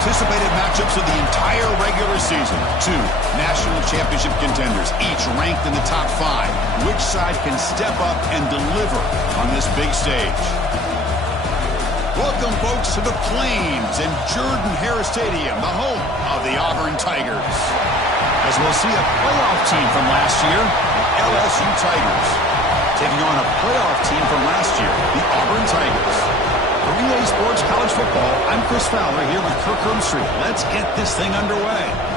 anticipated matchups of the entire regular season. Two national championship contenders, each ranked in the top 5. Which side can step up and deliver on this big stage? Welcome, folks, to the Plains and Jordan-Hare Stadium, the home of the Auburn Tigers. As we'll see a playoff team from last year, the LSU Tigers, taking on a playoff team from last year, the Auburn Tigers. For EA Sports College Football, I'm Chris Fowler here with Kirk Herbstreit. Let's get this thing underway.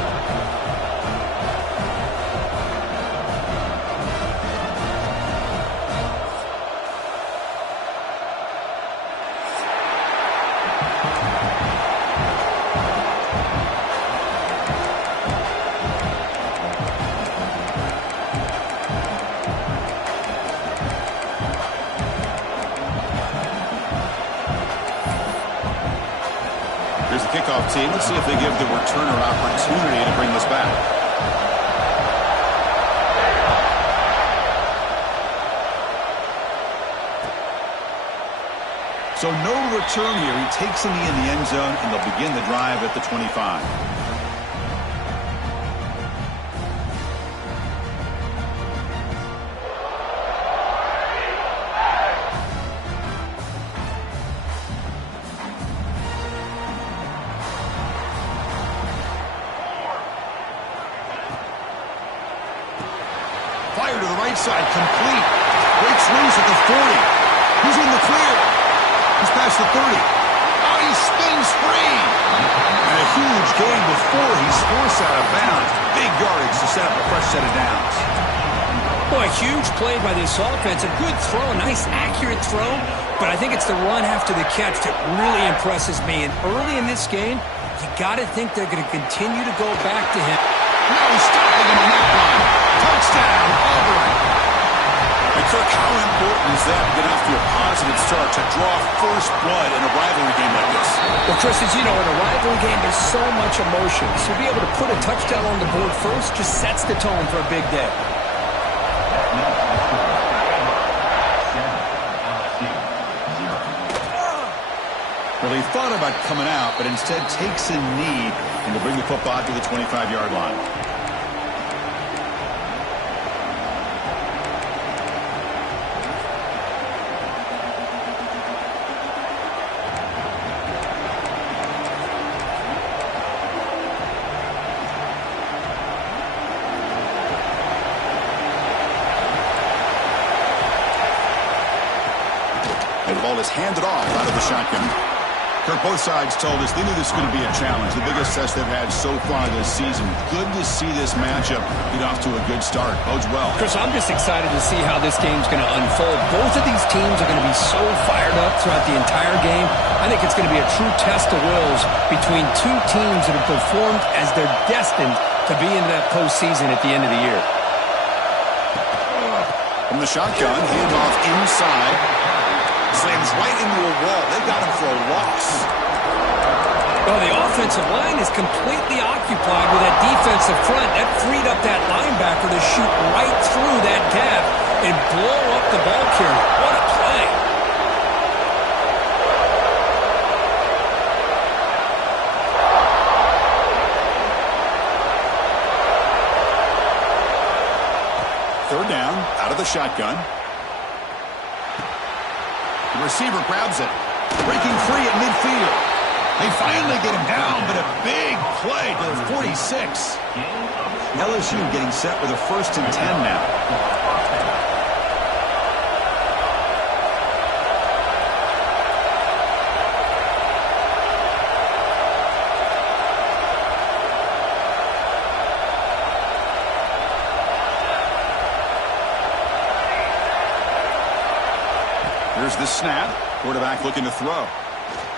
Here's the kickoff team. Let's see if they give the returner opportunity to bring this back. So no return here. He takes in the end zone, and they'll begin the drive at the 25. Fire to the right side, complete. Breaks loose at the 40. He's in the clear. He's past the 30. Oh, he spins free. And a huge gain before he's forced out of bounds. Big yardage to set up a fresh set of downs. Boy, a huge play by this offense. A good throw, a nice accurate throw. But I think it's the run after the catch that really impresses me. And early in this game, you got to think they're going to continue to go back to him. No stopping him on that line. Touchdown, Auburn. And Kirk, how important is that to get off to a positive start to draw first blood in a rivalry game like this? Well, Chris, as you know, in a rivalry game, there's so much emotion. So to be able to put a touchdown on the board first just sets the tone for a big day. Well, he thought about coming out, but instead takes a knee and will bring the football to the 25-yard line. And the ball is handed off out of the shotgun. Kirk, both sides told us they knew this was going to be a challenge, the biggest test they've had so far this season. Good to see this matchup get off to a good start. Bodes well. Chris, I'm just excited to see how this game's going to unfold. Both of these teams are going to be so fired up throughout the entire game. I think it's going to be a true test of wills between two teams that have performed as they're destined to be in that postseason at the end of the year. From the shotgun, handoff inside. Slams right into a wall. They got him for a loss. Well, the offensive line is completely occupied with that defensive front. That freed up that linebacker to shoot right through that gap and blow up the ball carrier. What a play. Third down, out of the shotgun. The receiver grabs it, breaking free at midfield. They finally get him down, but a big play to the 46. LSU getting set with a 1st and 10 now. Here's the snap. Quarterback looking to throw.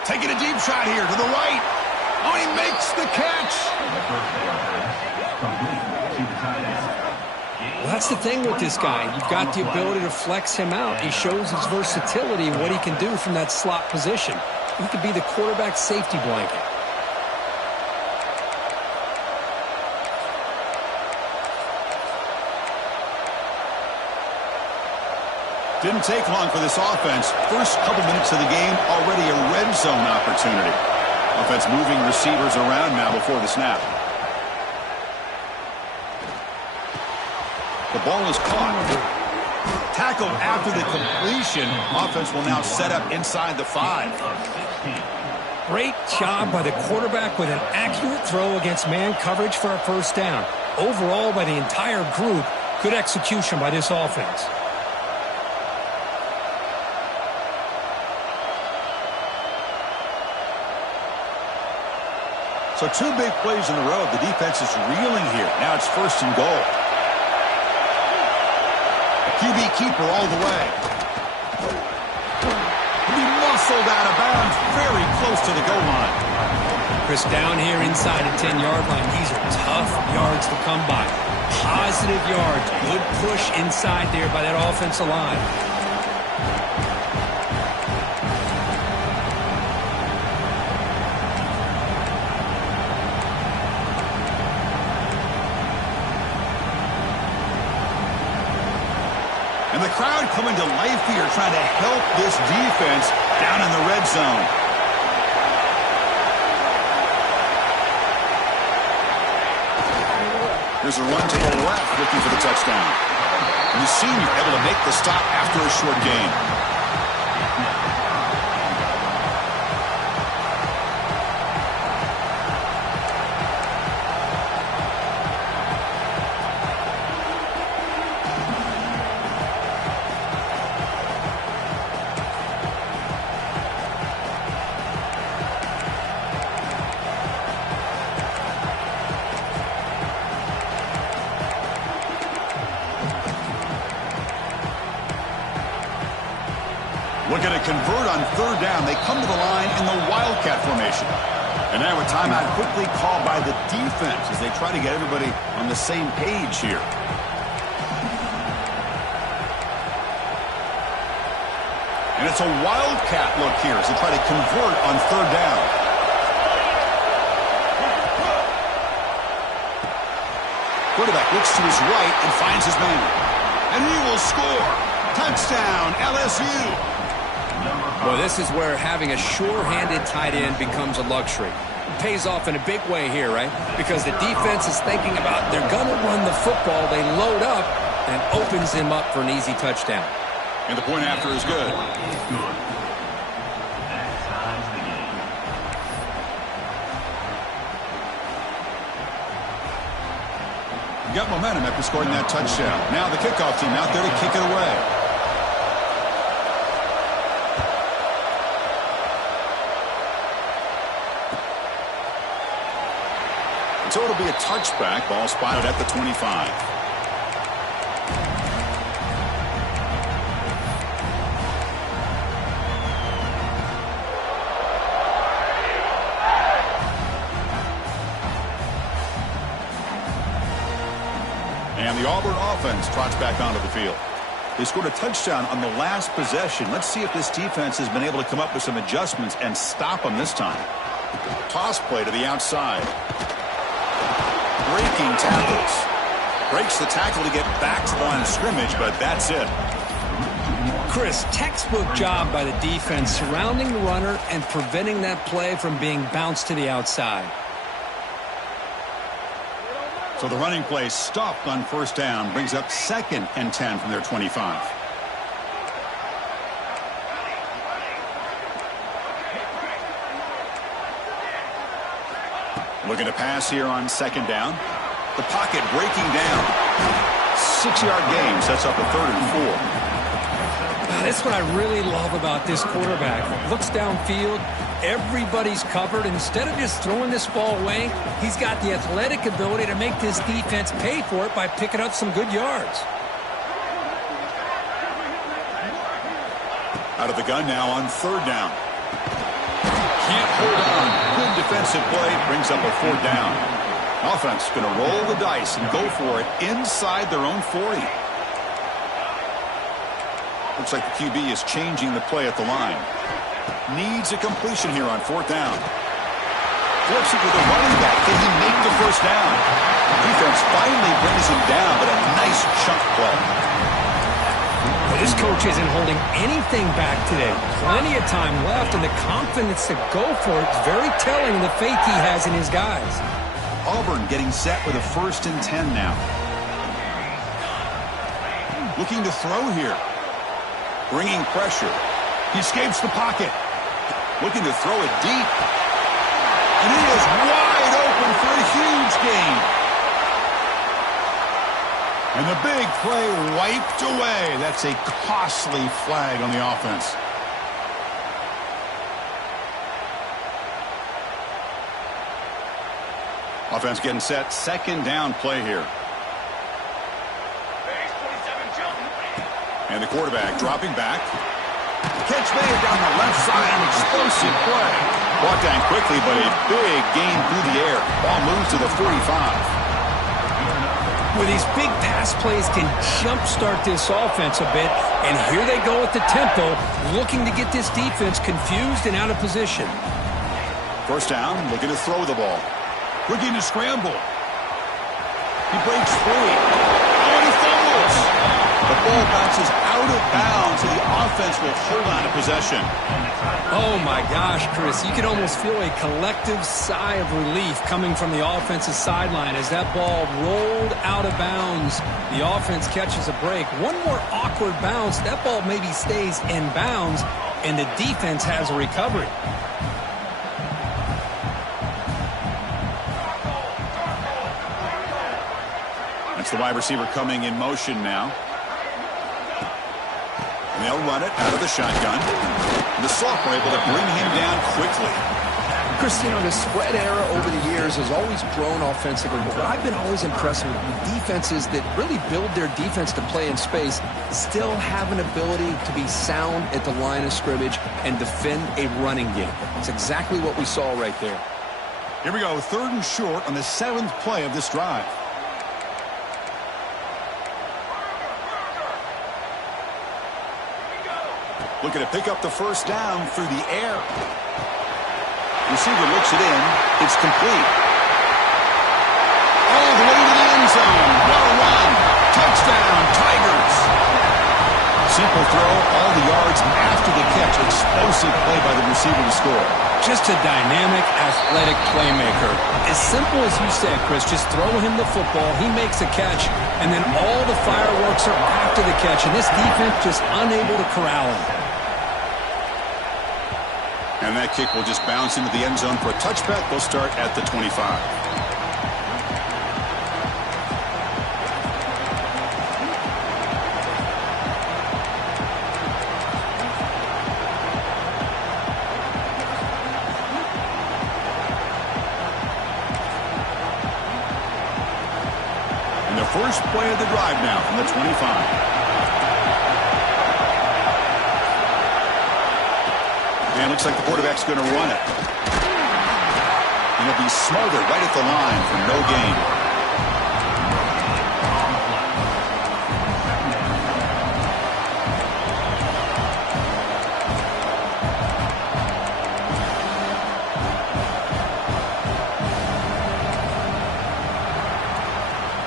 Taking a deep shot here to the right. Oh, he makes the catch. Well, that's the thing with this guy. You've got the ability to flex him out. He shows his versatility and what he can do from that slot position. He could be the quarterback safety blanket. Didn't take long for this offense. First couple minutes of the game, already a red zone opportunity. Offense moving receivers around now before the snap. The ball is caught. Tackled after the completion. Offense will now set up inside the 5. Great job by the quarterback with an accurate throw against man coverage for a first down. Overall, by the entire group, good execution by this offense. So 2 big plays in a row. The defense is reeling here. Now it's 1st and goal. QB keeper all the way. He muscled out of bounds very close to the goal line. Chris, down here inside the 10-yard line, these are tough yards to come by. Positive yards. Good push inside there by that offensive line. And the crowd coming to life here, trying to help this defense down in the red zone. Here's a run to the left, looking for the touchdown. And the senior able to make the stop after a short gain. Looking to convert on 3rd down. They come to the line in the Wildcat formation. And now a timeout quickly called by the defense as they try to get everybody on the same page here. And it's a Wildcat look here as they try to convert on 3rd down. Quarterback looks to his right and finds his man. And he will score. Touchdown, LSU. Well, this is where having a sure-handed tight end becomes a luxury. It pays off in a big way here, right? Because the defense is thinking about they're going to run the football. They load up and opens him up for an easy touchdown. And the point after is good. Got momentum after scoring that touchdown. Now the kickoff team out there to kick it away. So it'll be a touchback. Ball spotted at the 25. And the Auburn offense trots back onto the field. They scored a touchdown on the last possession. Let's see if this defense has been able to come up with some adjustments and stop them this time. Toss play to the outside. Breaking tackles. Breaks the tackle to get back to the line of scrimmage, but that's it. Chris, textbook job by the defense surrounding the runner and preventing that play from being bounced to the outside. So the running play stopped on 1st down, brings up 2nd and 10 from their 25. Looking to pass here on 2nd down. The pocket breaking down. 6-yard gain sets up a 3rd and 4. That's what I really love about this quarterback. Looks downfield. Everybody's covered. Instead of just throwing this ball away, he's got the athletic ability to make this defense pay for it by picking up some good yards. Out of the gun now on 3rd down. Can't hold on. Good defensive play. Brings up a 4th down. Offense going to roll the dice and go for it inside their own 40. Looks like the QB is changing the play at the line. Needs a completion here on 4th down. Flips it to the running back. Can he make the 1st down? Defense finally brings him down, but a nice chunk play. This coach isn't holding anything back today. Plenty of time left, and the confidence to go for it is very telling of the faith he has in his guys. Auburn getting set with a 1st and 10 now. Looking to throw here. Bringing pressure. He escapes the pocket. Looking to throw it deep. And he is wide open for a huge gain. And the big play wiped away. That's a costly flag on the offense. Offense getting set. 2nd down play here. And the quarterback dropping back. Catch made down the left side. An explosive play. Brought down quickly, but a big gain through the air. Ball moves to the 45. Where these big pass plays can jumpstart this offense a bit. And here they go at the tempo, looking to get this defense confused and out of position. 1st down, looking to throw the ball. Looking to scramble. He breaks free. Oh, and he fumbles. The ball bounces out of bounds, and the offense will hold on to possession. Oh, my gosh, Chris. You can almost feel a collective sigh of relief coming from the offensive sideline as that ball rolled out of bounds. The offense catches a break. One more awkward bounce. That ball maybe stays in bounds, and the defense has a recovery. That's the wide receiver coming in motion now. And they'll run it out of the shotgun. And the sophomore able to bring him down quickly. Chris, you know, the spread era over the years has always grown offensively. But what I've been always impressed with defenses that really build their defense to play in space still have an ability to be sound at the line of scrimmage and defend a running game. It's exactly what we saw right there. Here we go, 3rd and short on the 7th play of this drive. Looking to pick up the 1st down through the air. Receiver looks it in. It's complete. All the way to the end zone. What a run. Touchdown, Tigers. Simple throw, all the yards after the catch. Explosive play by the receiver to score. Just a dynamic, athletic playmaker. As simple as you said, Chris, just throw him the football, he makes a catch, and then all the fireworks are after the catch, and this defense just unable to corral him. And that kick will just bounce into the end zone for a touchback. They'll start at the 25. And the first play of the drive now from the 25. And looks like the quarterback's going to run it. And he'll be smothered right at the line for no gain.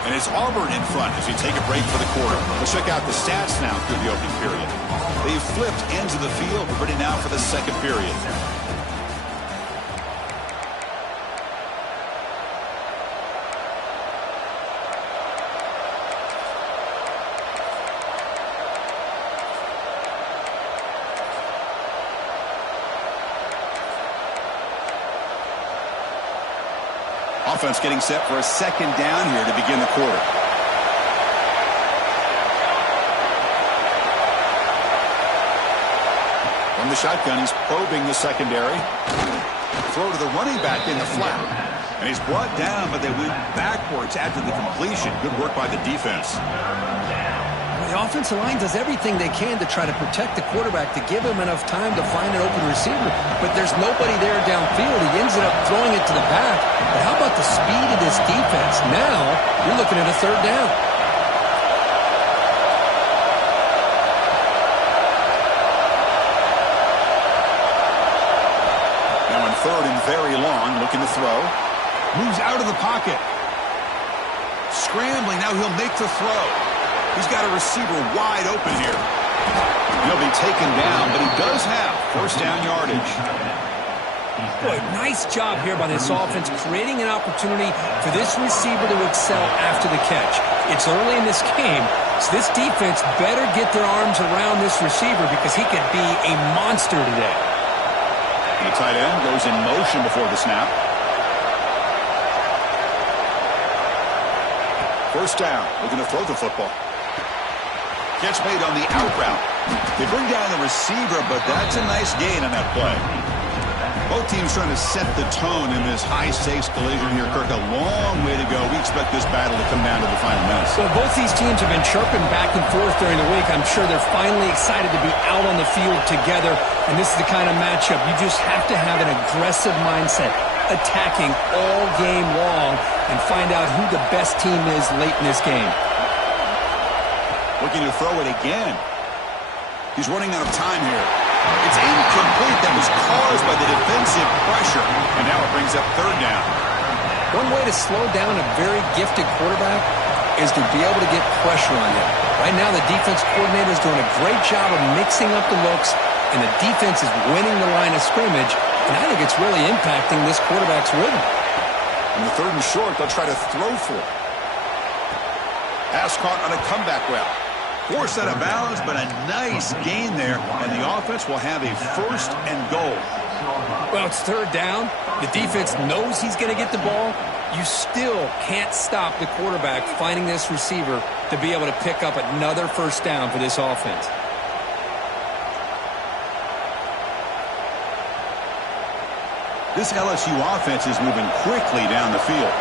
And it's Auburn in front as we take a break for the quarter. Let's check out the stats now through the opening period. They've flipped ends of the field, ready now for the 2nd period. Offense getting set for a 2nd down here to begin the quarter. From the shotgun, he's probing the secondary. Throw to the running back in the flat. And he's brought down, but they went backwards after the completion. Good work by the defense. The offensive line does everything they can to try to protect the quarterback, to give him enough time to find an open receiver. But there's nobody there downfield. He ends up throwing it to the back. But how about the speed of this defense? Now you're looking at a 3rd down. Now on 3rd and very long, looking to throw. Moves out of the pocket. Scrambling, now he'll make the throw. He's got a receiver wide open here. He'll be taken down, but he does have first down yardage. Boy, nice job here by this offense, creating an opportunity for this receiver to excel after the catch. It's early in this game, so this defense better get their arms around this receiver because he could be a monster today. The tight end goes in motion before the snap. First down, looking to throw the football. Catch made on the out route. They bring down the receiver, but that's a nice gain on that play. Both teams trying to set the tone in this high-stakes collision here, Kirk. A long way to go. We expect this battle to come down to the final minutes. So both these teams have been chirping back and forth during the week. I'm sure they're finally excited to be out on the field together, and this is the kind of matchup you just have to have an aggressive mindset, attacking all game long, and find out who the best team is late in this game. Looking to throw it again. He's running out of time here. It's incomplete. That was caused by the defensive pressure. And now it brings up third down. One way to slow down a very gifted quarterback is to be able to get pressure on him. Right now, the defense coordinator is doing a great job of mixing up the looks, and the defense is winning the line of scrimmage, and I think it's really impacting this quarterback's rhythm. On the third and short, they'll try to throw for it. Pass caught on a comeback route. Forced out of bounds, but a nice gain there, and the offense will have a first and goal. Well, it's third down. The defense knows he's going to get the ball. You still can't stop the quarterback finding this receiver to be able to pick up another first down for this offense. This LSU offense is moving quickly down the field.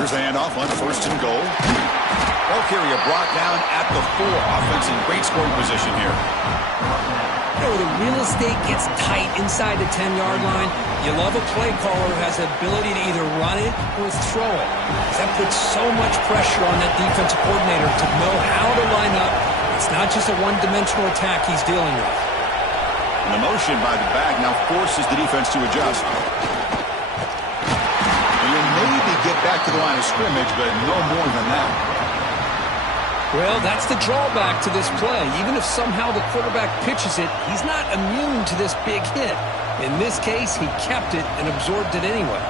Here's the handoff on first and goal. Ball carrier brought down at the 4. Offense in great scoring position here. You know, the real estate gets tight inside the 10-yard line. You love a play caller who has the ability to either run it or throw it. That puts so much pressure on that defensive coordinator to know how to line up. It's not just a one-dimensional attack he's dealing with. And the motion by the back now forces the defense to adjust. Maybe get back to the line of scrimmage, but no more than that. Well, that's the drawback to this play. Even if somehow the quarterback pitches it, he's not immune to this big hit. In this case, he kept it and absorbed it anyway.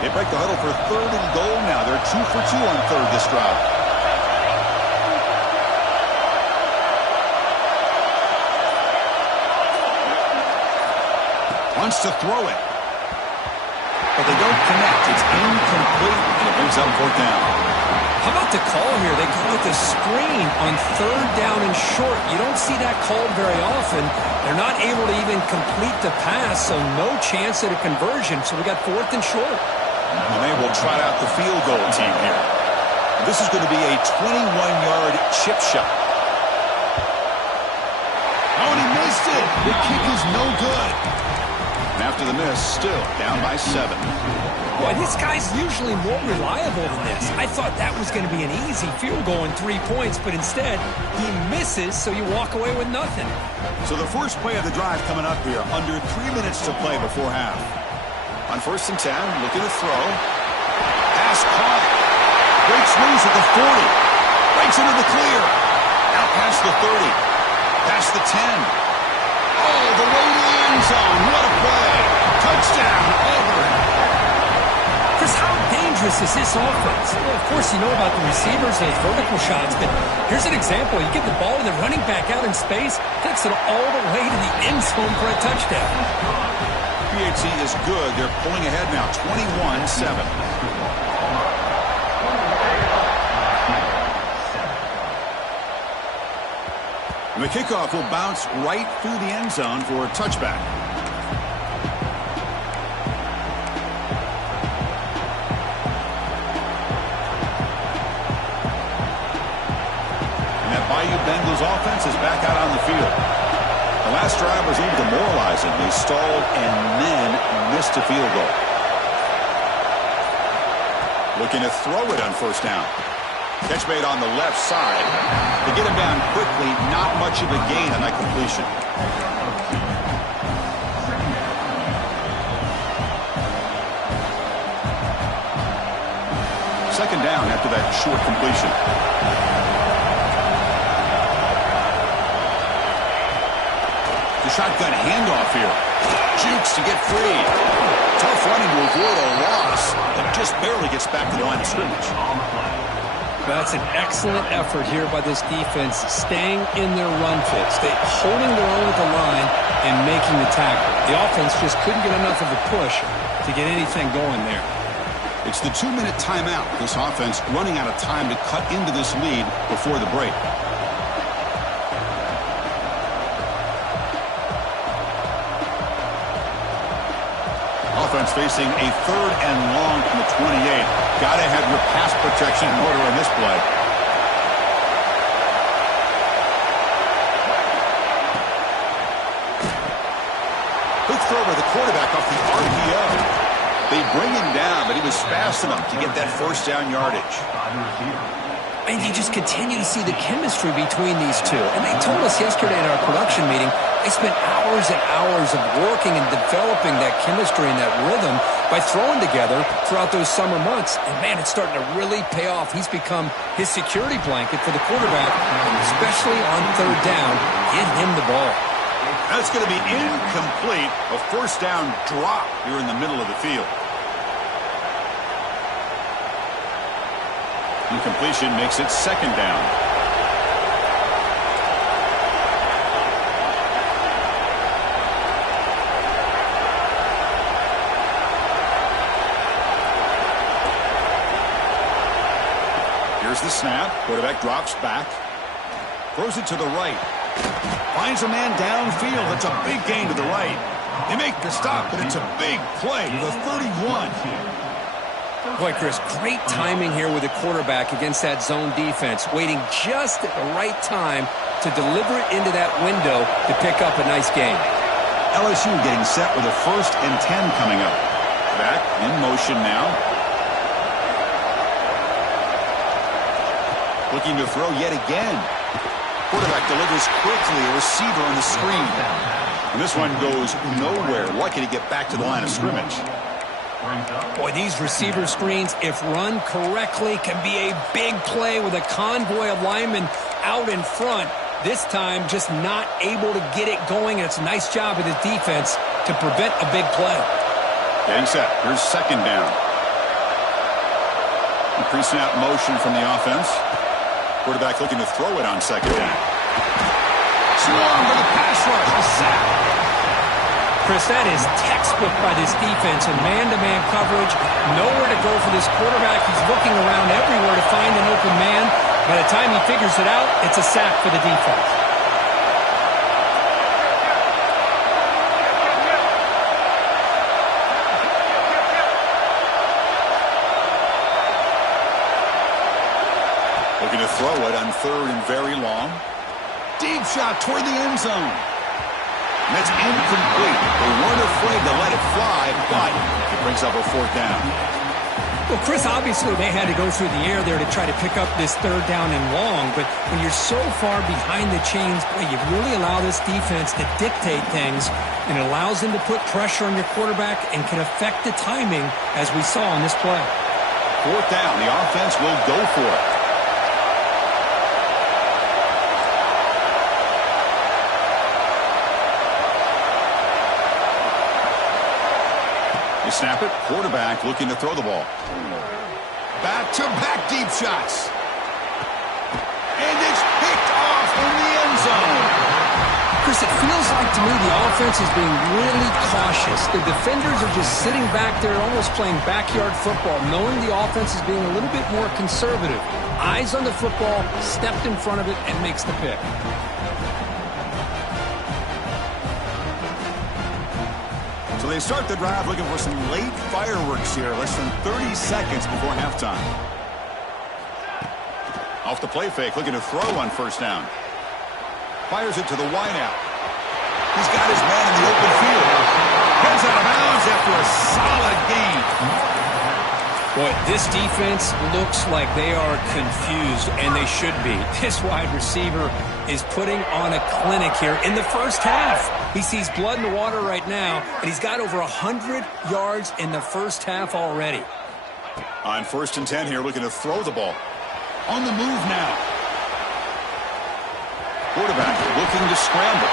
They break the huddle for third and goal now. They're 2 for 2 on third this drive. Wants to throw it. But they don't connect. It's incomplete, and it brings up fourth down. How about the call here? They call it the screen on third down and short. You don't see that called very often. They're not able to even complete the pass, so no chance at a conversion. So we got fourth and short. And they will trot out the field goal team here. This is going to be a 21-yard chip shot. Oh, and he missed it. The kick is no good. And after the miss, still down by 7. Boy, this guy's usually more reliable than this. I thought that was going to be an easy field goal in 3 points, but instead, he misses, so you walk away with nothing. So the first play of the drive coming up here, under 3 minutes to play before half. On first and 10, looking to throw. Pass caught. Breaks loose at the 40. Breaks into the clear. Out past the 30. Past the 10. Oh, the way to the end zone. What a play. Touchdown, Auburn. Chris, how dangerous is this offense? Well, of course, you know about the receivers, those vertical shots, but here's an example. You get the ball to the running back out in space, takes it all the way to the end zone for a touchdown. PHC is good. They're pulling ahead now, 21-7. And the kickoff will bounce right through the end zone for a touchback. And that Bayou Bengals offense is back out on the field. A The last drive was a little demoralizing. They stalled and then missed a field goal. Looking to throw it on first down. Catch made on the left side. To get him down quickly, not much of a gain on that completion. Second down after that short completion. The shotgun handoff here. Jukes to get free. Tough running to avoid a loss that just barely gets back to the line of scrimmage. That's an excellent effort here by this defense, staying in their run fit, holding their own at the line and making the tackle. The offense just couldn't get enough of a push to get anything going there. It's the 2-minute timeout. This offense running out of time to cut into this lead before the break. Offense facing a 3rd and long from the 28. Got to have your pass protection in order on this play. Quick throw by the quarterback off the RPO. They bring him down, but he was fast enough to get that first down yardage. And you just continue to see the chemistry between these two. And they told us yesterday in our production meeting, they spent hours and hours of working and developing that chemistry and that rhythm by throwing together throughout those summer months. And, man, it's starting to really pay off. He's become his security blanket for the quarterback, especially on 3rd down. Get him the ball. That's going to be incomplete. A first down drop here in the middle of the field. Incompletion makes it 2nd down. Here's the snap. Quarterback drops back. Throws it to the right. Finds a man downfield. That's a big gain to the right. They make the stop, but it's a big play to the 31. Boy, Chris, great timing here with the quarterback against that zone defense, waiting just at the right time to deliver it into that window to pick up a nice gain. LSU getting set with a 1st and 10 coming up. Back in motion now. Looking to throw yet again. Quarterback delivers quickly, a receiver on the screen. And this one goes nowhere. Lucky to get back to the line of scrimmage. Boy, these receiver screens, if run correctly, can be a big play with a convoy of linemen out in front. This time, just not able to get it going, and it's a nice job of the defense to prevent a big play. Getting set. Here's 2nd down. Pre-snap motion from the offense. Quarterback looking to throw it on 2nd down. Swung for the pass rush. A sack. Chris, that is textbook by this defense in man-to-man coverage. Nowhere to go for this quarterback. He's looking around everywhere to find an open man. By the time he figures it out, it's a sack for the defense. Looking to throw it on 3rd and very long. Deep shot toward the end zone. And that's incomplete. They weren't afraid to let it fly, but it brings up a 4th down. Well, Chris, obviously they had to go through the air there to try to pick up this 3rd down and long, but when you're so far behind the chains, boy, you really allow this defense to dictate things, and it allows them to put pressure on your quarterback and can affect the timing, as we saw on this play. 4th down. The offense will go for it. Snap it. Quarterback looking to throw the ball. Back-to-back deep shots. And it's picked off in the end zone. Chris, it feels like to me the offense is being really cautious. The defenders are just sitting back there almost playing backyard football, knowing the offense is being a little bit more conservative. Eyes on the football, stepped in front of it, and makes the pick. So they start the drive looking for some late fireworks here, less than 30 seconds before halftime. Off the play fake, looking to throw on 1st down. Fires it to the wideout. He's got his man in the open field. Heads out of bounds after a solid gain. Boy, this defense looks like they are confused, and they should be. This wide receiver is putting on a clinic here in the first half. He sees blood in the water right now, and he's got over 100 yards in the first half already. On 1st and 10 here, looking to throw the ball. On the move now. Quarterback looking to scramble.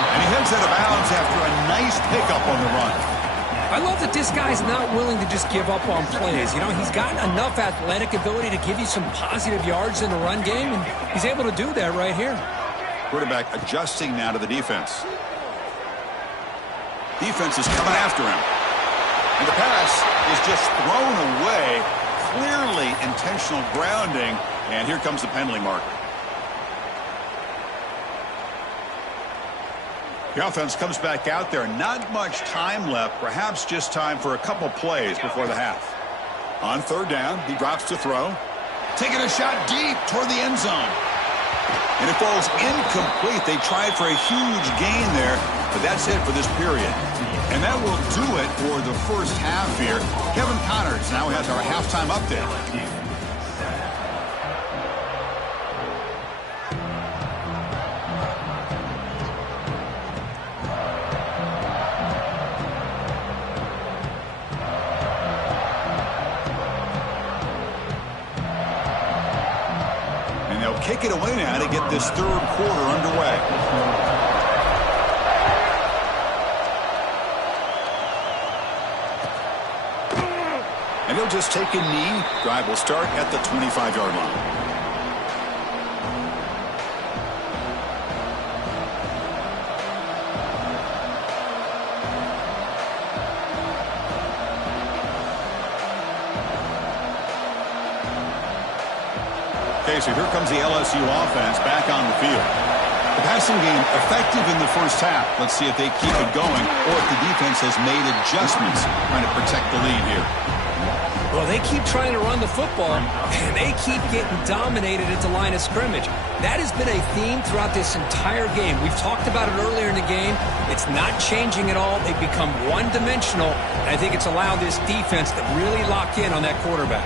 And he heads out of bounds after a nice pickup on the run. I love that this guy's not willing to just give up on plays. You know, he's got enough athletic ability to give you some positive yards in the run game, and he's able to do that right here. Quarterback adjusting now to the defense. Defense is coming after him. And the pass is just thrown away. Clearly intentional grounding. And here comes the penalty marker. The offense comes back out there. Not much time left. Perhaps just time for a couple plays before the half. On 3rd down, he drops to throw. Taking a shot deep toward the end zone. And it falls incomplete. They tried for a huge gain there, but that's it for this period. And that will do it for the first half here. Kevin Connors now has our halftime update. Kick it away now to get this 3rd quarter underway. And he'll just take a knee. Drive will start at the 25-yard line. So here comes the LSU offense back on the field. The passing game effective in the first half. Let's see if they keep it going or if the defense has made adjustments trying to protect the lead here. Well, they keep trying to run the football, and they keep getting dominated at the line of scrimmage. That has been a theme throughout this entire game. We've talked about it earlier in the game. It's not changing at all. They've become one-dimensional, and I think it's allowed this defense to really lock in on that quarterback.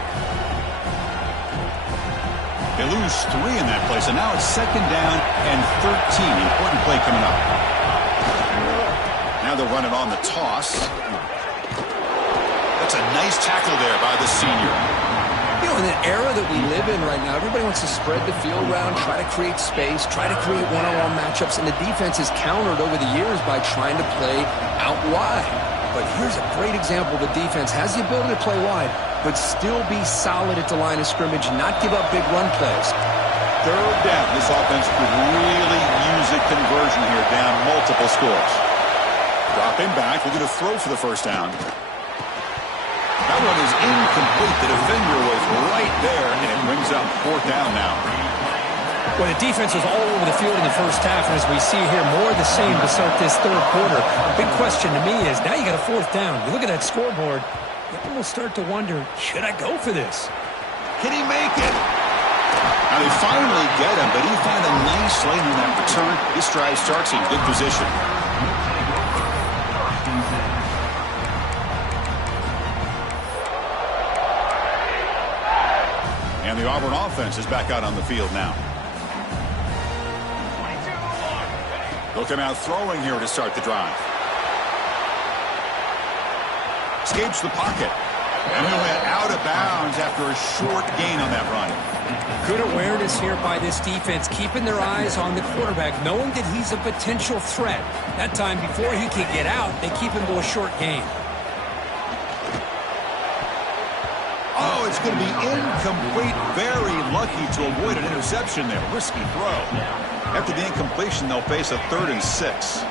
They lose 3 in that play, so now it's 2nd down and 13. Important play coming up. Now they'll run it on the toss. That's a nice tackle there by the senior. You know, in the era that we live in right now, everybody wants to spread the field around, try to create space, try to create one-on-one matchups, and the defense has countered over the years by trying to play out wide. But here's a great example. The defense has the ability to play wide, but still be solid at the line of scrimmage and not give up big run plays. 3rd down. This offense could really use a conversion here, down multiple scores. Dropping back. We're going to throw for the 1st down. That one is incomplete. The defender was right there, and it brings up 4th down now. Well, the defense was all over the field in the first half, and as we see here, more of the same to start this 3rd quarter. The big question to me is, now you got a 4th down. You look at that scoreboard, you almost start to wonder, should I go for this? Can he make it? Now they finally get him, but he found a nice lane in that return. This drive starts in good position. And the Auburn offense is back out on the field now. Looking out throwing here to start the drive. Escapes the pocket. And he went out of bounds after a short gain on that run. Good awareness here by this defense, keeping their eyes on the quarterback, knowing that he's a potential threat. That time before he can get out, they keep him to a short gain. Oh, it's going to be incomplete. Very lucky to avoid an interception there. Risky throw. After the incompletion, they'll face a 3rd and 6.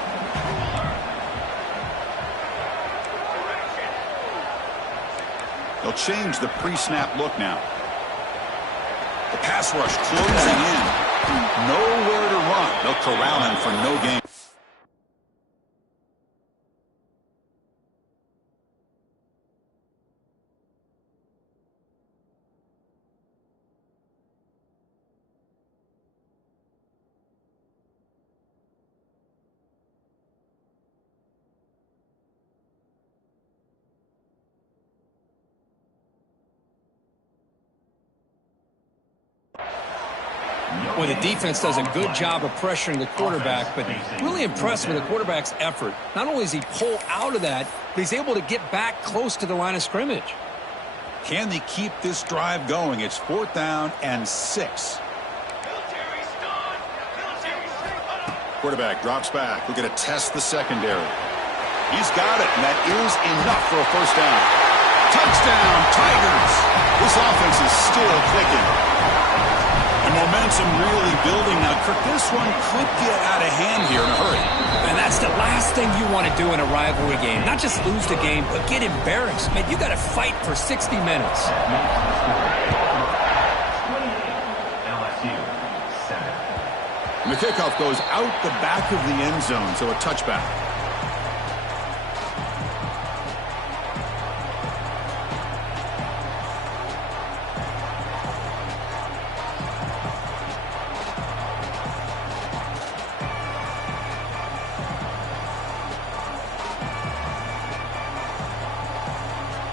They'll change the pre-snap look now. The pass rush closing in. Nowhere to run. They'll corral him for no gain. Well, the defense does a good job of pressuring the quarterback, but really impressed with the quarterback's effort. Not only does he pull out of that, but he's able to get back close to the line of scrimmage. Can they keep this drive going? It's 4th down and 6. Quarterback drops back. We're going to test the secondary. He's got it, and that is enough for a first down. Touchdown, Tigers! This offense is still clicking. And momentum really building now. Kirk, this one could get out of hand here in a hurry. And that's the last thing you want to do in a rivalry game. Not just lose the game, but get embarrassed. Man, you got to fight for 60 minutes. And the kickoff goes out the back of the end zone, so a touchback.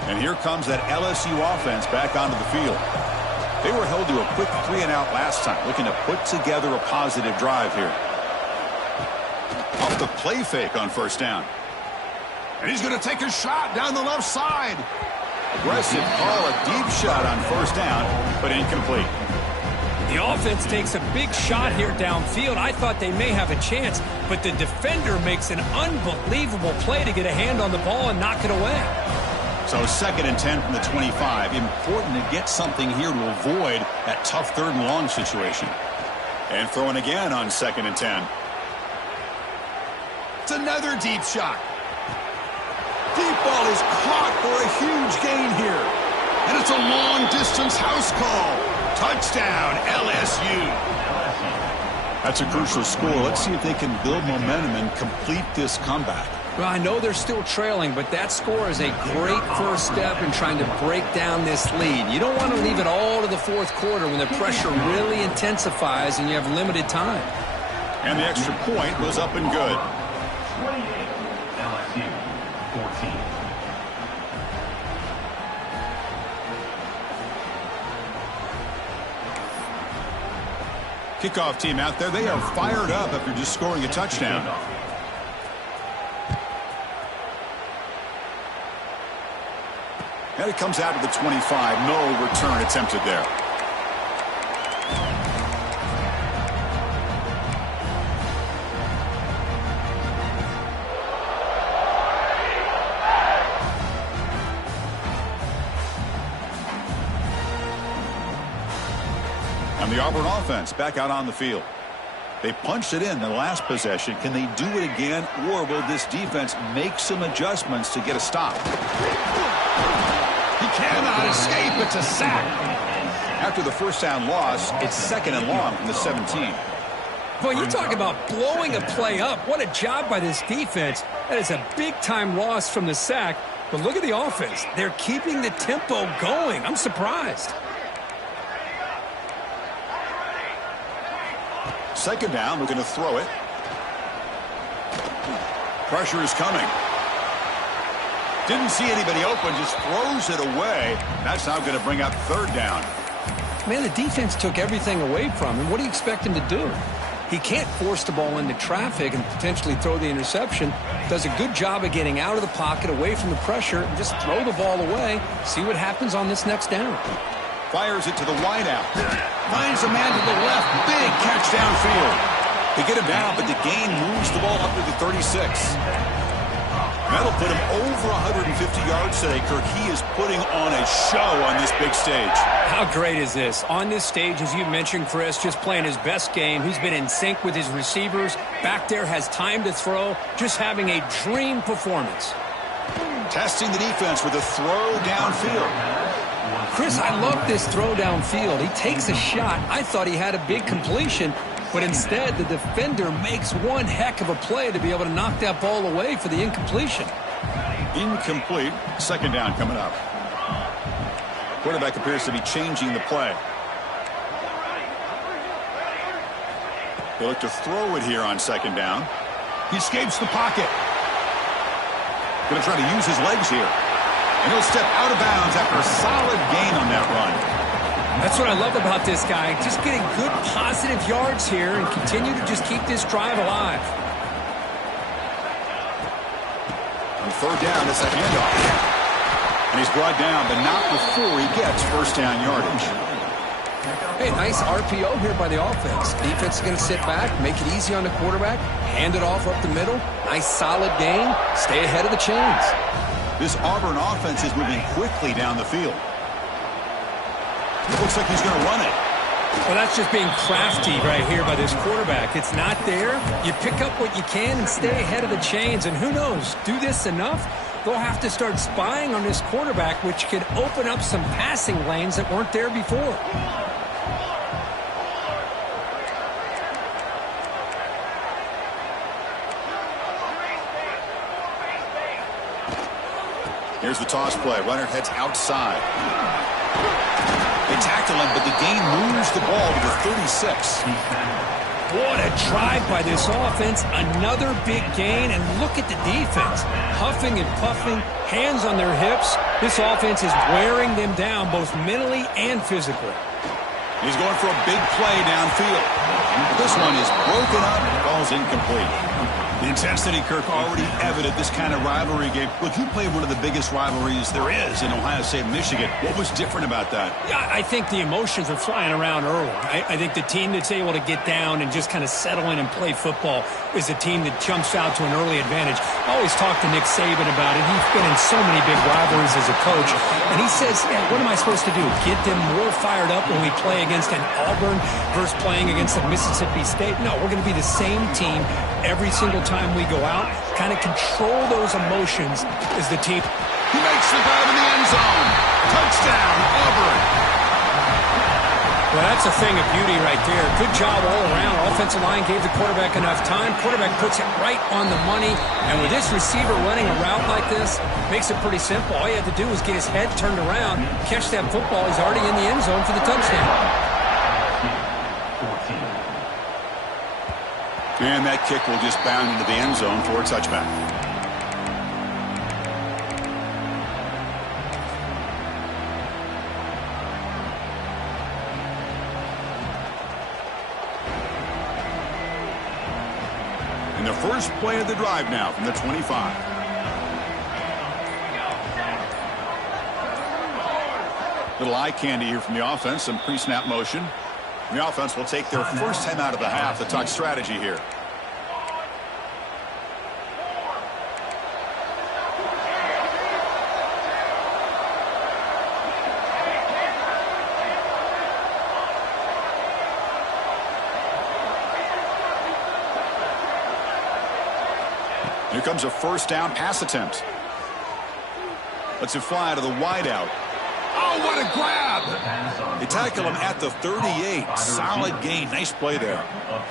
And here comes that LSU offense back onto the field. They were held to a quick 3-and-out last time, looking to put together a positive drive here. Off the play fake on first down. And he's going to take a shot down the left side. Aggressive call, a deep shot on first down, but incomplete. The offense takes a big shot here downfield. I thought they may have a chance, but the defender makes an unbelievable play to get a hand on the ball and knock it away. So 2nd and 10 from the 25. Important to get something here to avoid that tough 3rd and long situation. And throwing again on 2nd and 10. It's another deep shot. Deep ball is caught for a huge gain here. And it's a long-distance house call. Touchdown, LSU. That's a crucial score. Let's see if they can build momentum and complete this comeback. Well, I know they're still trailing, but that score is a great first step in trying to break down this lead. You don't want to leave it all to the 4th quarter when the pressure really intensifies and you have limited time. And the extra point was up and good. 28, LSU, 14. Kickoff team out there, they are fired up after just scoring a touchdown. And it comes out to the 25. No return attempted there. And the Auburn offense back out on the field. They punched it in the last possession. Can they do it again, or will this defense make some adjustments to get a stop? He cannot escape. It's a sack. After the first down loss, it's 2nd and long from the 17. Boy, you talk about blowing a play up. What a job by this defense. That is a big-time loss from the sack. But look at the offense. They're keeping the tempo going. I'm surprised. 2nd down, looking to throw it. Pressure is coming. Didn't see anybody open, just throws it away. That's now going to bring up 3rd down. Man, the defense took everything away from him. What do you expect him to do? He can't force the ball into traffic and potentially throw the interception. Does a good job of getting out of the pocket, away from the pressure, and just throw the ball away. See what happens on this next down. Fires it to the wideout. Finds a man to the left. Big catch downfield. They get him down, but the gain moves the ball up to the 36. That'll put him over 150 yards today, Kirk. He is putting on a show on this big stage. How great is this? On this stage, as you mentioned, Chris, just playing his best game. He's been in sync with his receivers. Back there, has time to throw. Just having a dream performance. Testing the defense with a throw downfield. Chris, I love this throw downfield. He takes a shot. I thought he had a big completion, but instead the defender makes one heck of a play to be able to knock that ball away for the incompletion. Incomplete. 2nd down coming up. Quarterback appears to be changing the play. They look to throw it here on 2nd down. He escapes the pocket. Going to try to use his legs here. And he'll step out of bounds after a solid gain on that run. That's what I love about this guy. Just getting good positive yards here and continue to just keep this drive alive. On third down, it's a handoff. And he's brought down, but not before he gets first down yardage. Hey, nice RPO here by the offense. Defense is going to sit back, make it easy on the quarterback, hand it off up the middle. Nice solid gain. Stay ahead of the chains. This Auburn offense is moving quickly down the field. It looks like he's going to run it. Well, that's just being crafty right here by this quarterback. It's not there. You pick up what you can and stay ahead of the chains. And who knows, do this enough, they'll have to start spying on this quarterback, which could open up some passing lanes that weren't there before. Here's the toss play. Runner heads outside. They tackle him, but the gain moves the ball to the 36. What a drive by this offense. Another big gain, and look at the defense. Huffing and puffing, hands on their hips. This offense is wearing them down both mentally and physically. He's going for a big play downfield. This one is broken up and falls incomplete. The intensity, Kirk, already evident this kind of rivalry game. Look, you played one of the biggest rivalries there is in Ohio State, Michigan. What was different about that? Yeah, I think the emotions are flying around early. I think the team that's able to get down and just kind of settle in and play football is a team that jumps out to an early advantage. I always talk to Nick Saban about it. He's been in so many big rivalries as a coach. And he says, yeah, what am I supposed to do? Get them more fired up when we play against an Auburn versus playing against a Mississippi State? No, we're going to be the same team every single time we go out. Kind of control those emotions as the team. He makes the grab in the end zone. Touchdown, Auburn. Well, that's a thing of beauty right there. Good job all around. Offensive line gave the quarterback enough time. Quarterback puts it right on the money. And with this receiver running a route like this, makes it pretty simple. All you had to do was get his head turned around, catch that football. He's already in the end zone for the touchdown. And that kick will just bound into the end zone for a touchback. And the first play of the drive now from the 25. Little eye candy here from the offense, some pre-snap motion. The offense will take their first time out of the half. The talk strategy here. Here comes a first down pass attempt. Lets it fly to the wideout. Oh, what a grab! They tackle him at the 38. Solid gain. Nice play there.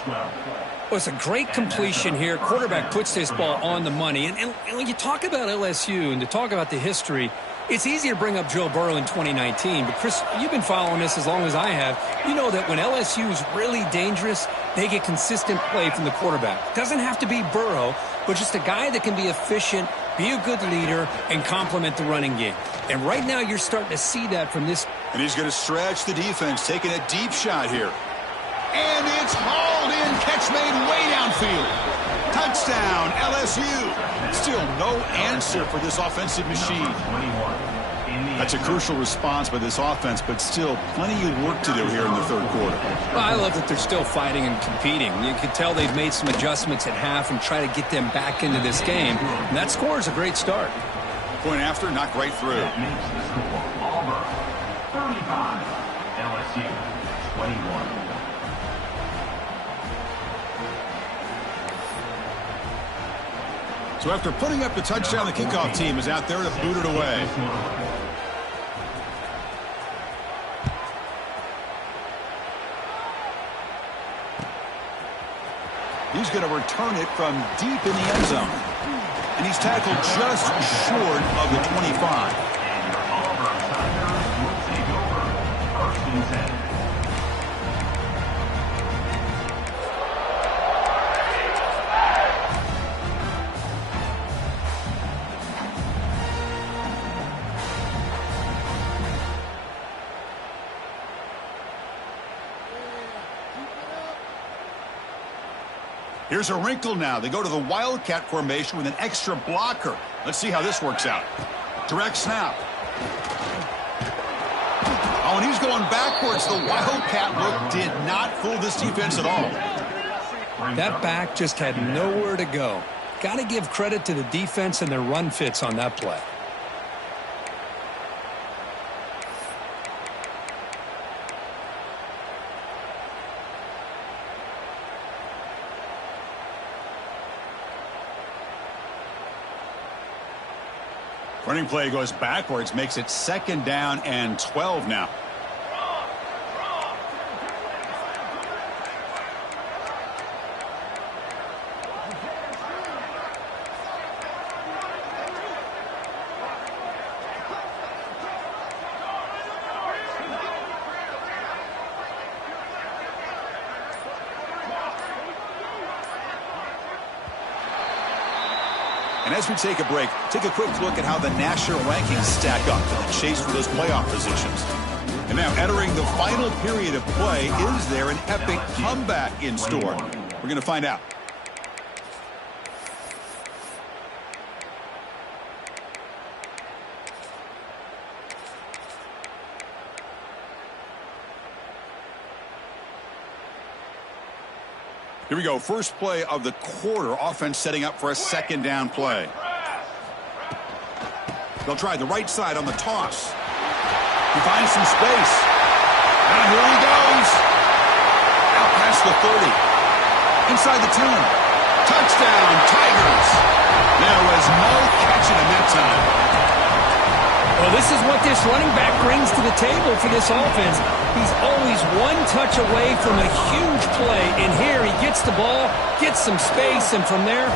Well, it's a great completion here. Quarterback puts this ball on the money. And when you talk about LSU and to talk about the history, it's easy to bring up Joe Burrow in 2019. But, Chris, you've been following this as long as I have. You know that when LSU is really dangerous, they get consistent play from the quarterback. Doesn't have to be Burrow, but just a guy that can be efficient, be a good leader, and complement the running game. And right now you're starting to see that from this. And he's going to stretch the defense, taking a deep shot here. And it's hauled in. Catch made way downfield. Touchdown, LSU. Still no answer for this offensive machine. That's a crucial response by this offense, but still plenty of work to do here in the third quarter. Well, I love that they're still fighting and competing. You can tell they've made some adjustments at half and try to get them back into this game. And that score is a great start. Point after, knocked right through. Auburn, 35. LSU, 21. So after putting up the touchdown, the kickoff team is out there to boot it away. He's going to return it from deep in the end zone. And he's tackled just short of the 25. And your Auburn Tigers will take over first and 10. Here's a wrinkle now. They go to the Wildcat formation with an extra blocker. Let's see how this works out. Direct snap. Oh, and he's going backwards. The Wildcat look did not fool this defense at all. That back just had nowhere to go. Got to give credit to the defense and their run fits on that play. Running play goes backwards, makes it 2nd down and 12 now. And as we take a break, take a quick look at how the national rankings stack up in the chase for those playoff positions. And now entering the final period of play, is there an epic comeback in store? We're going to find out. Here we go. First play of the quarter. Offense setting up for a 2nd down play. They'll try the right side on the toss. He finds some space. And here he goes. Out past the 30. Inside the 10. Touchdown, Tigers. There was no catching him that time. Well, this is what this running back brings to the table for this offense. He's always one touch away from a huge play. And here he gets the ball, gets some space, and from there,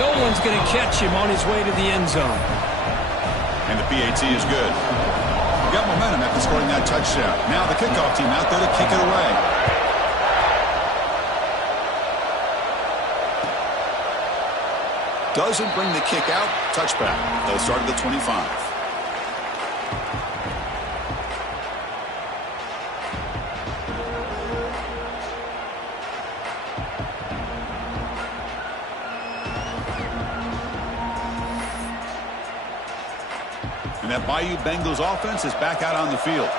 no one's going to catch him on his way to the end zone. And the PAT is good. Got momentum after scoring that touchdown. Now the kickoff team out there to kick it away. Doesn't bring the kick out. Touchback. They'll start at the 25. And that Bayou Bengals offense is back out on the field.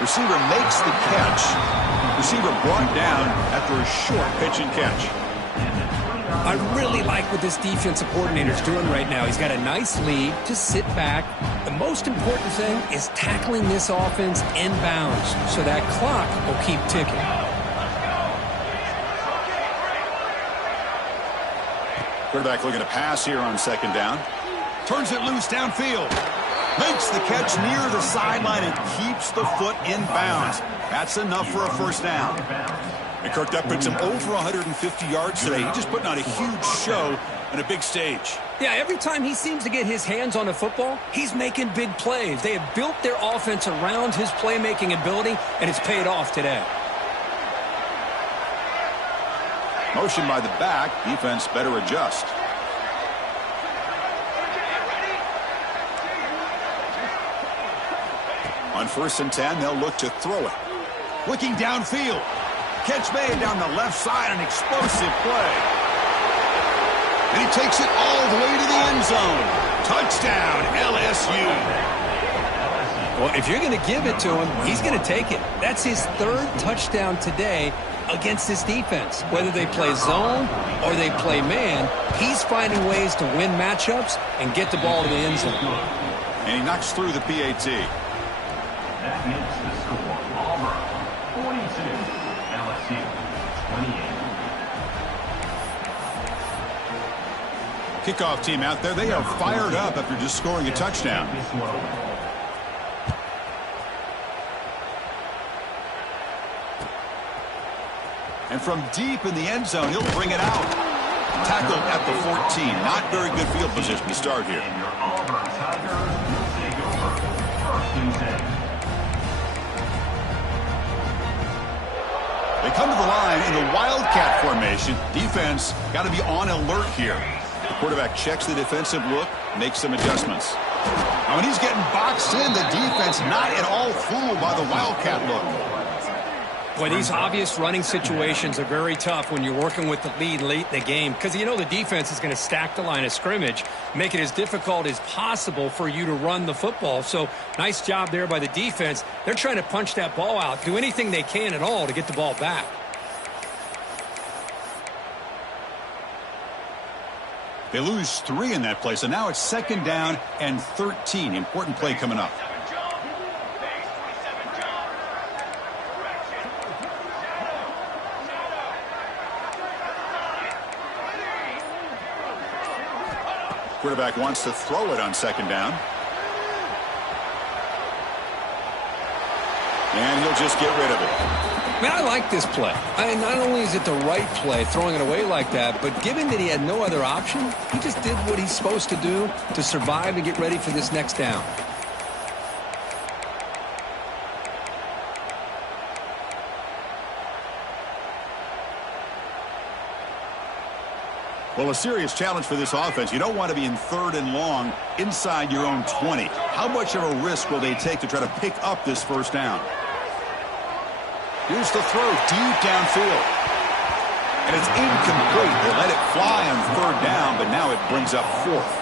Receiver makes the catch. Receiver brought down after a short pitch and catch. I really like what this defensive coordinator is doing right now. He's got a nice lead. Just sit back. The most important thing is tackling this offense inbounds so that clock will keep ticking. Quarterback looking to pass here on 2nd down. Turns it loose downfield. Makes the catch near the sideline and keeps the foot in bounds. That's enough for a 1st down. And Kirk puts him over 150 yards today. He's just putting on a huge show on a big stage. Yeah, every time he seems to get his hands on a football, he's making big plays. They have built their offense around his playmaking ability, and it's paid off today. Motion by the back. Defense better adjust. On 1st and 10, they'll look to throw it. Looking downfield. Catch made down the left side, an explosive play. And he takes it all the way to the end zone. Touchdown, LSU. Well, if you're going to give it to him, he's going to take it. That's his 3rd touchdown today against this defense. Whether they play zone or they play man, he's finding ways to win matchups and get the ball to the end zone. And he knocks through the PAT. That makes the score Auburn 42, LSU 28. Kickoff team out there. They are fired up after just scoring a touchdown. And from deep in the end zone, he'll bring it out. Tackled at the 14. Not very good field position to start here. And your Auburn Tigers will take over 1st and 10. They come to the line in the Wildcat formation. Defense got to be on alert here. Quarterback checks the defensive look, makes some adjustments. Now when he's getting boxed in, the defense not at all fooled by the Wildcat look. Boy, these obvious running situations are very tough when you're working with the lead late in the game because you know the defense is going to stack the line of scrimmage, make it as difficult as possible for you to run the football. So nice job there by the defense. They're trying to punch that ball out, do anything they can at all to get the ball back. They lose 3 in that play, so now it's 2nd down and 13. Important play coming up. Quarterback wants to throw it on 2nd down. And he'll just get rid of it. Man, I like this play. Not only is it the right play, throwing it away like that, but given that he had no other option, he just did what he's supposed to do to survive and get ready for this next down. Well, a serious challenge for this offense. You don't want to be in 3rd and long inside your own 20. How much of a risk will they take to try to pick up this 1st down? Here's the throw deep downfield. And it's incomplete. They let it fly on 3rd down, but now it brings up 4th.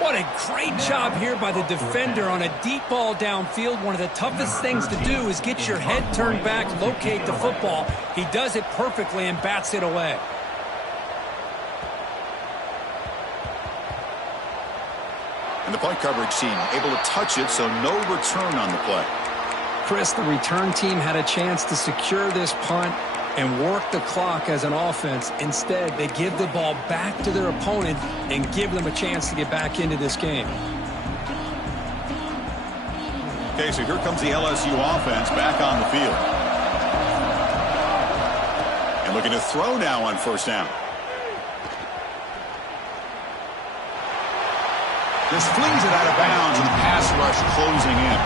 What a great job here by the defender on a deep ball downfield. One of the toughest things to do is get your head turned back, locate the football. He does it perfectly and bats it away. And the punt coverage team able to touch it, so no return on the play. Chris, the return team had a chance to secure this punt and work the clock as an offense. Instead, they give the ball back to their opponent and give them a chance to get back into this game. Okay, so here comes the LSU offense back on the field. And looking to throw now on 1st down. Just flings it out of bounds, and the pass rush closing in.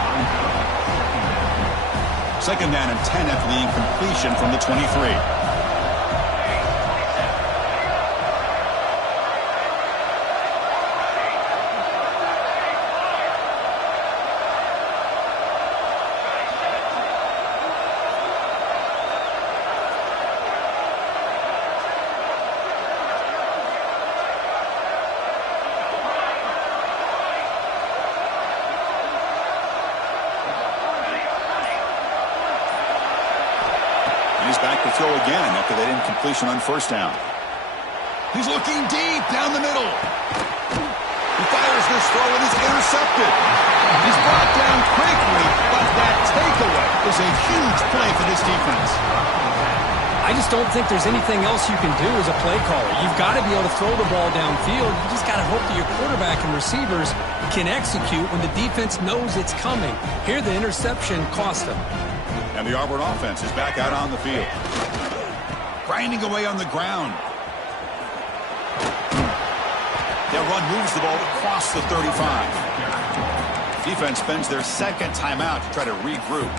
2nd down and 10 after the incompletion from the 23. Back to throw again after that incompletion on 1st down. He's looking deep down the middle. He fires this throw and is intercepted. He's brought down quickly, but that takeaway is a huge play for this defense. I just don't think there's anything else you can do as a play caller. You've got to be able to throw the ball downfield. You just got to hope that your quarterback and receivers can execute when the defense knows it's coming. Here, the interception cost them. And the Auburn offense is back out on the field. Grinding away on the ground. Their run moves the ball across the 35. Defense spends their 2nd timeout to try to regroup.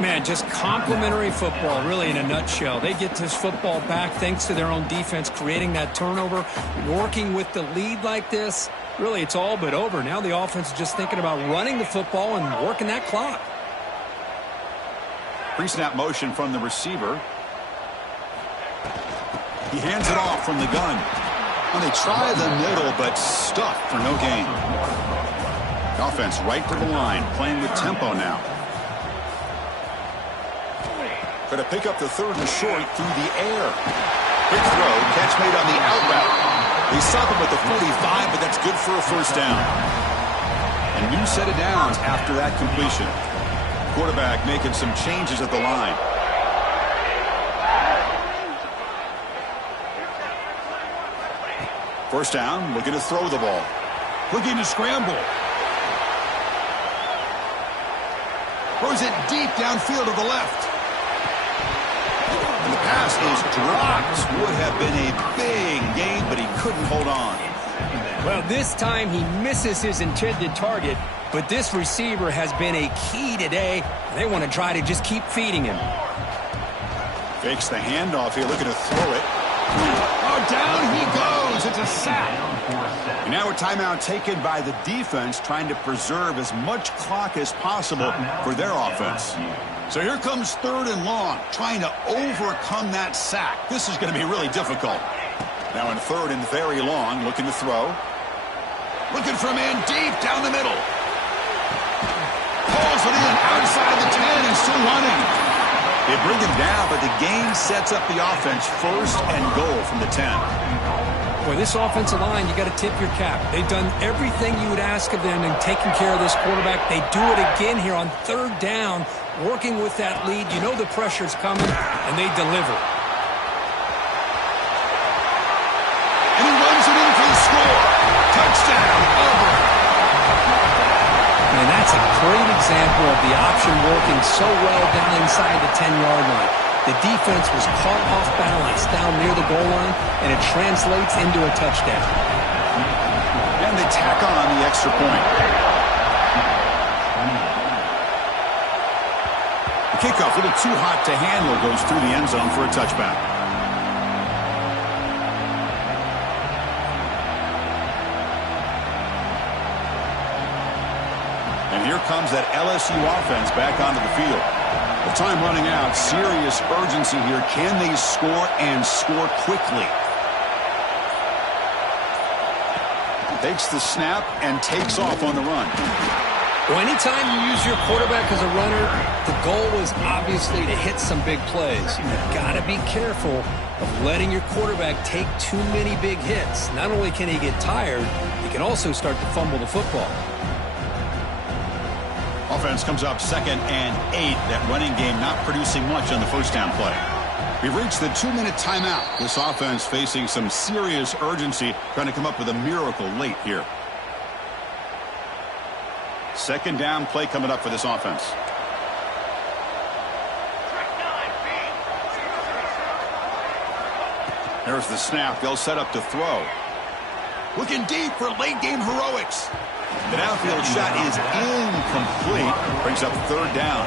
Man, just complimentary football, really, in a nutshell. They get this football back thanks to their own defense, creating that turnover, working with the lead like this. Really, it's all but over. Now the offense is just thinking about running the football and working that clock. Pre-snap motion from the receiver. He hands it off from the gun. And they try the middle, but stuffed for no gain. The offense right to the line, playing with tempo now. Going to pick up the 3rd and short through the air. Quick throw, catch made on the out route. They stop him at the 45, but that's good for a 1st down. A new set of downs after that completion. Quarterback making some changes at the line. First down, looking to throw the ball. Looking to scramble. Throws it deep downfield to the left. And the pass is dropped. Would have been a big gain, but he couldn't hold on. Well, this time he misses his intended target, but this receiver has been a key today. They want to try to just keep feeding him. Fakes the handoff here, looking to throw it. Oh, down he goes, It's a sack. And now a timeout taken by the defense, trying to preserve as much clock as possible for their offense. So here comes 3rd and long, trying to overcome that sack. This is going to be really difficult. Now in 3rd and very long, looking to throw. Looking for a man deep down the middle. Pulls it in outside the 10 and still running. They bring him down, but the game sets up the offense 1st and goal from the 10. Boy, this offensive line, you got to tip your cap. They've done everything you would ask of them in taking care of this quarterback. They do it again here on 3rd down, working with that lead. You know the pressure's coming, and they deliver. And he runs it in for the score. Touchdown, Auburn. And that's a great example of the option working so well down inside the 10-yard line. The defense was caught off balance down near the goal line, and it translates into a touchdown. And they tack on the extra point. The kickoff, a little too hot to handle, goes through the end zone for a touchback. And here comes that LSU offense back onto the field. With time running out, serious urgency here. Can they score and score quickly? Takes the snap and takes off on the run. Well, anytime you use your quarterback as a runner, the goal is obviously to hit some big plays. You've got to be careful of letting your quarterback take too many big hits. Not only can he get tired, he can also start to fumble the football. Offense comes up 2nd and 8. That running game not producing much on the 1st down play. We've reached the 2-minute timeout. This offense facing some serious urgency, trying to come up with a miracle late here. 2nd down play coming up for this offense. There's the snap. They'll set up to throw. Looking deep for late game heroics. The downfield shot is incomplete. Brings up 3rd down.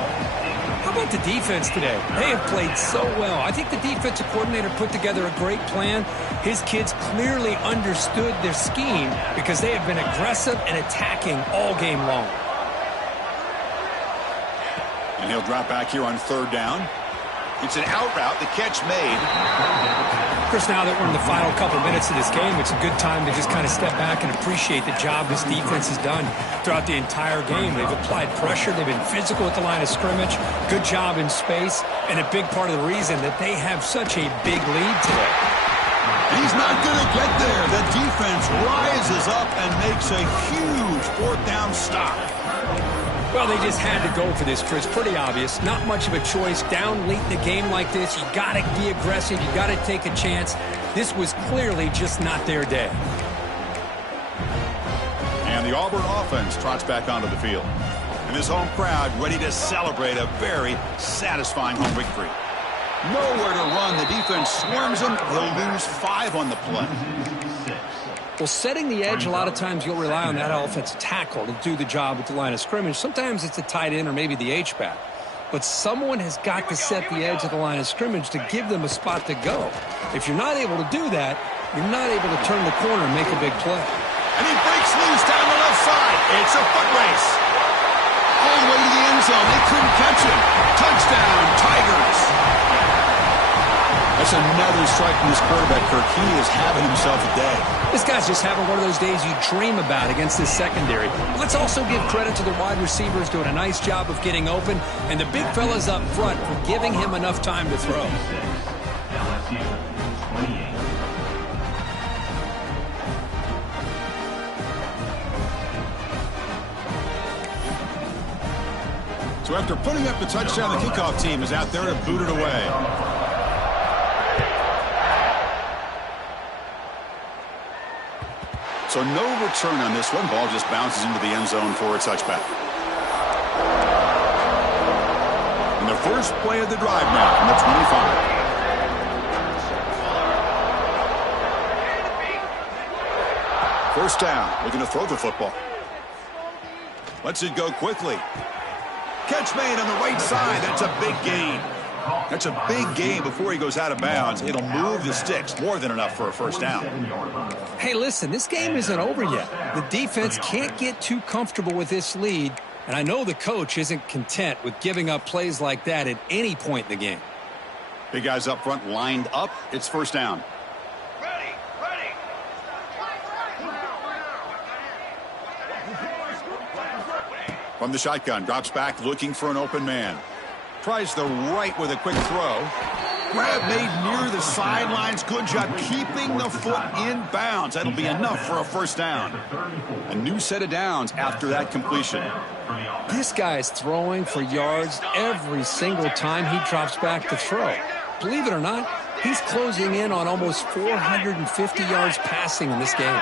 How about the defense today? They have played so well. I think the defensive coordinator put together a great plan. His kids clearly understood their scheme because they have been aggressive and attacking all game long. And he'll drop back here on 3rd down. It's an out route. The catch made. Chris, now that we're in the final couple minutes of this game, it's a good time to just kind of step back and appreciate the job this defense has done throughout the entire game. They've applied pressure. They've been physical at the line of scrimmage. Good job in space. And a big part of the reason that they have such a big lead today. He's not going to get there. The defense rises up and makes a huge 4th down stop. Well, they just had to go for this, Chris. Pretty obvious. Not much of a choice. Down late in the game like this, you got to be aggressive. You got to take a chance. This was clearly just not their day. And the Auburn offense trots back onto the field. And this home crowd ready to celebrate a very satisfying home victory. Nowhere to run. The defense swarms him. He'll lose 5 on the play. Well, setting the edge, a lot of times you'll rely on that offensive tackle to do the job at the line of scrimmage. Sometimes it's a tight end or maybe the H-back. But someone has got to set the edge of the line of scrimmage to give them a spot to go. If you're not able to do that, you're not able to turn the corner and make a big play. And he breaks loose down the left side. It's a foot race. All the way to the end zone. They couldn't catch him. Touchdown, Tigers. That's another strike from this quarterback, Kirk. He is having himself a day. This guy's just having one of those days you dream about against this secondary. But let's also give credit to the wide receivers doing a nice job of getting open, and the big fellas up front for giving him enough time to throw. So after putting up the touchdown, the kickoff team is out there to boot it away. So no return on this one. Ball just bounces into the end zone for a touchback. And the first play of the drive now from the 25. First down. Looking to throw the football. Lets it go quickly. Catch made on the right side. That's a big gain. That's a big gain before he goes out of bounds. It'll move the sticks more than enough for a first down. Hey, listen, this game isn't over yet. The defense can't get too comfortable with this lead, and I know the coach isn't content with giving up plays like that at any point in the game. Big guys up front lined up. It's first down. From the shotgun, drops back looking for an open man. Tries the right with a quick throw. Grab made near the sidelines. Good job keeping the foot in bounds. That'll be enough for a first down. A new set of downs after that completion. This guy's throwing for yards every single time he drops back to throw. Believe it or not, he's closing in on almost 450 yards passing in this game.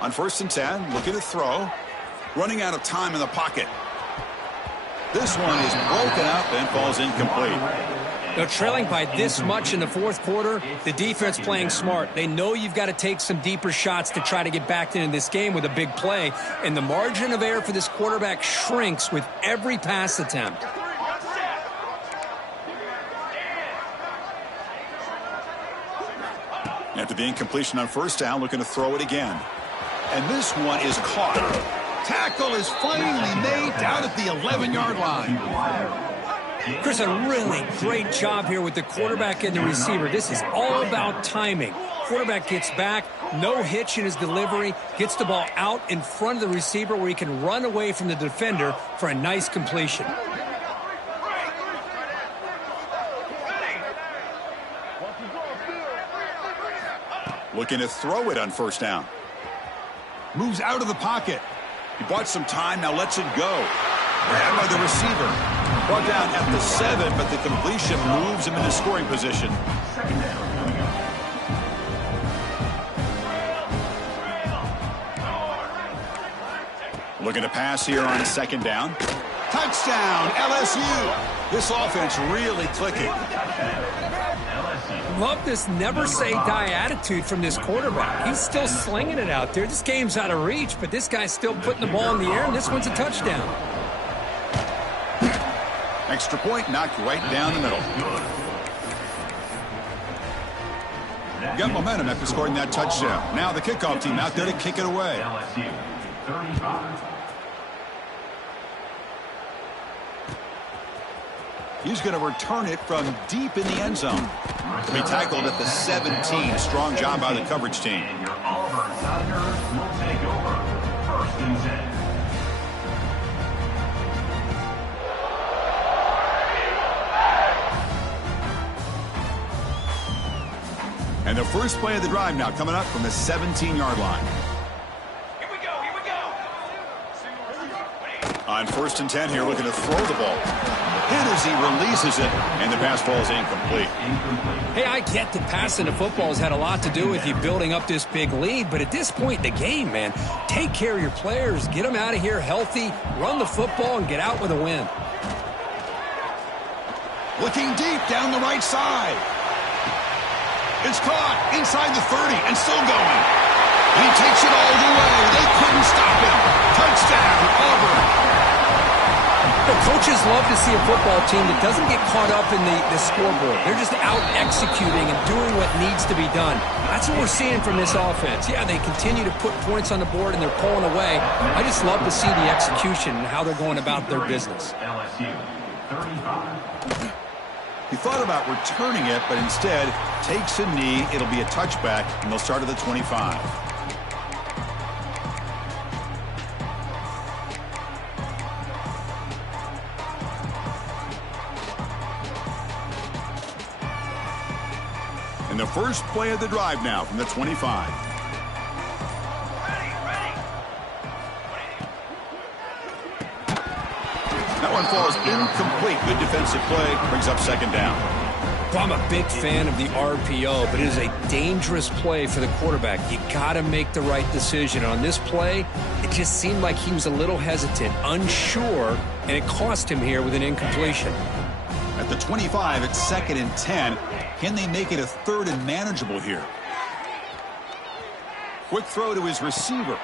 On 1st and 10, looking to throw. Running out of time in the pocket. This one is broken up and falls incomplete. Now, trailing by this much in the fourth quarter, the defense playing smart. They know you've got to take some deeper shots to try to get back into this game with a big play. And the margin of error for this quarterback shrinks with every pass attempt. After the incompletion on first down, looking to throw it again. And this one is caught. Tackle is finally made down at the 11-yard line. Chris, a really great job here with the quarterback and the receiver. This is all about timing. Quarterback gets back, no hitch in his delivery, gets the ball out in front of the receiver where he can run away from the defender for a nice completion. Looking to throw it on first down. Moves out of the pocket. He bought some time, now lets it go. Grabbed by the receiver. Brought down at the 7, but the completion moves him into scoring position. Looking to pass here on 2nd down. Touchdown, LSU. This offense really clicking. Love this never-say-die attitude from this quarterback. He's still slinging it out there. This game's out of reach, but this guy's still putting the ball in the air, and this one's a touchdown. Extra point knocked right down the middle. Got momentum after scoring that touchdown. Now the kickoff team out there to kick it away. LSU 35. He's going to return it from deep in the end zone. To be tackled at the 17. Strong job by the coverage team. And your Auburn Tigers will take over 1st and 10. And the first play of the drive now coming up from the 17-yard line. Here we go, here we go. On 1st and 10 here, looking to throw the ball. Hit as he releases it, and the pass ball is incomplete. Hey, I get that passing the football has had a lot to do with you building up this big lead, but at this point in the game, man, take care of your players, get them out of here healthy, run the football, and get out with a win. Looking deep down the right side. It's caught inside the 30 and still going. And he takes it all the way. They couldn't stop him. Touchdown, Auburn. The coaches love to see a football team that doesn't get caught up in the scoreboard. They're just out executing and doing what needs to be done. That's what we're seeing from this offense. Yeah, they continue to put points on the board and they're pulling away. I just love to see the execution and how they're going about their business. LSU 35. He thought about returning it, but instead takes a knee. It'll be a touchback, and they'll start at the 25. And the first play of the drive now from the 25. That one falls incomplete. Good defensive play. Brings up 2nd down. Well, I'm a big fan of the RPO, but it is a dangerous play for the quarterback. You got to make the right decision. On this play, it just seemed like he was a little hesitant, unsure, and it cost him here with an incompletion. At the 25, it's 2nd and 10. Can they make it a 3rd and manageable here? Quick throw to his receiver.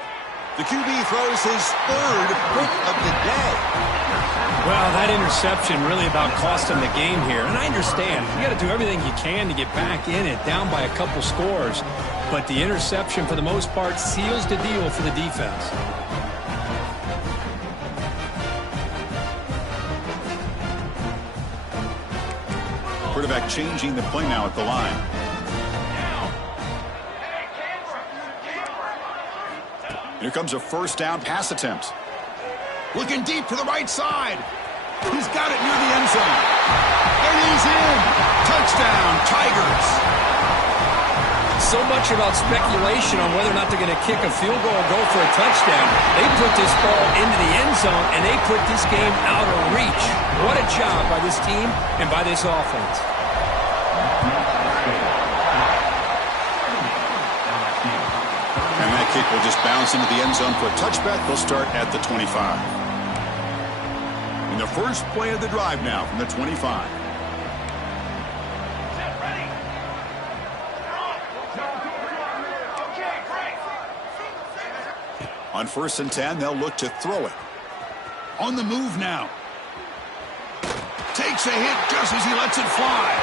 The QB throws his third pick of the day. Well, that interception really about cost him the game here. And I understand. You got to do everything you can to get back in it, down by a couple scores. But the interception, for the most part, seals the deal for the defense. Quarterback changing the play now at the line. Here comes a first down pass attempt. Looking deep to the right side. He's got it near the end zone. And he's in. Touchdown, Tigers. So much about speculation on whether or not they're going to kick a field goal or go for a touchdown. They put this ball into the end zone, and they put this game out of reach. What a job by this team and by this offense. And that kick will just bounce into the end zone for a touchback. They'll start at the 25. In the first play of the drive now from the 25. On 1st and 10, they'll look to throw it. On the move now. Takes a hit just as he lets it fly.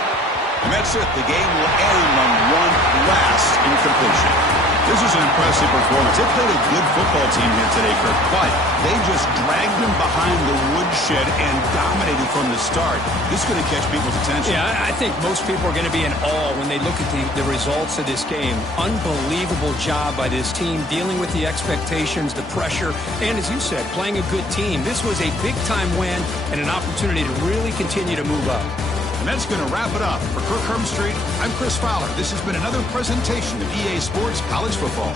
And that's it. The game will end on one last incompletion. This is an impressive performance. They played a good football team here today, Kirk, but they just dragged them behind the woodshed and dominated from the start. This is going to catch people's attention. Yeah, I think most people are going to be in awe when they look at the results of this game. Unbelievable job by this team dealing with the expectations, the pressure, and as you said, playing a good team. This was a big-time win and an opportunity to really continue to move up. And that's going to wrap it up. For Kirk Hermstreet, I'm Chris Fowler. This has been another presentation of EA Sports College Football.